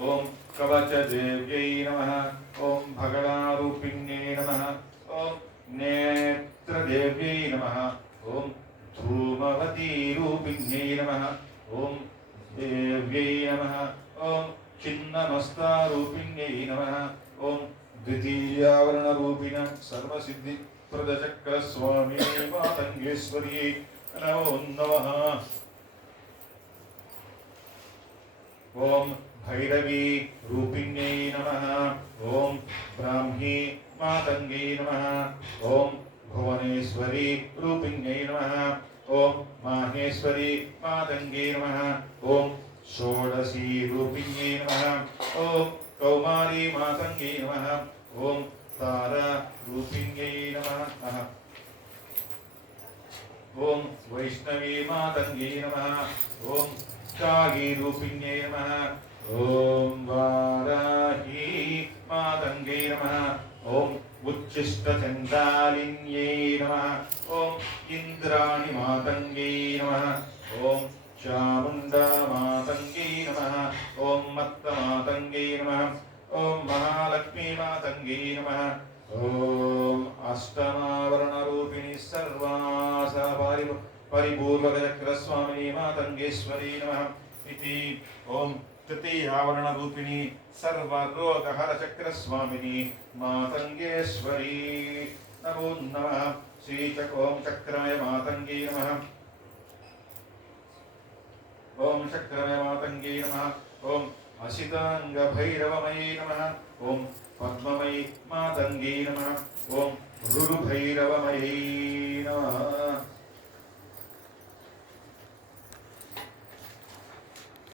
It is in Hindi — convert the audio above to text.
ओम कवचदेव्यै नमः। ओम भगणारूपिण्यै नमः। ओम नेत्रदेव्यै नमः। ओम धूमवतीरूपिण्यै नमः। ओम देव्यै नमः। ओम छिन्नमस्तारूपिण्यै नमः। ओम द्वितीयावरणरूपिण सर्वसिद्धिप्रदचक्रस्वामिनी मातङ्गेश्वर्यै नमो नमः। ओम भैरवी रूपिण्यै नमः। ओम ब्राह्मी मातंगी नमः। ओम भुवनेश्वरी रूपिण्यै नमः। ओम माहेश्वरी मातंगी नमः। ओम षोडशी रूपिण्यै नमः। ओम कौमारी मातंगी नमः। ओम तारा रूपिण्यै नमः। ओम वैष्णवी मातंगी नमः। ओम काली रूपिण्यै नमः। ओम वाराही मातंगे नमः। ओम उच्चिष्टचण्डालिन्यै नमः। ओम इंद्राणी मातंगे नमः। ओम चामुण्डा मातंगे नमः। ओम मत्त मातंगे नमः। ओम महालक्ष्मी मातंगे नमः। ओम अष्टमावरणरूपिणी सर्वास परिपूर्वकचक्रस्वामिनी मातंगेश्वरी नमः इति। ओम तृतीयावरणरूपिणी सर्वरोगहरचक्रस्वामिनी मातंगेश्वरी नमो नमः। ओम चक्रमय मातंगे नमः। ओम चक्रमय मातंगे नमः। ओम असितांग भैरवमये नमः। ओम पद्ममयी मातंगे नमः। ओम रुरुभैरवमये नमः।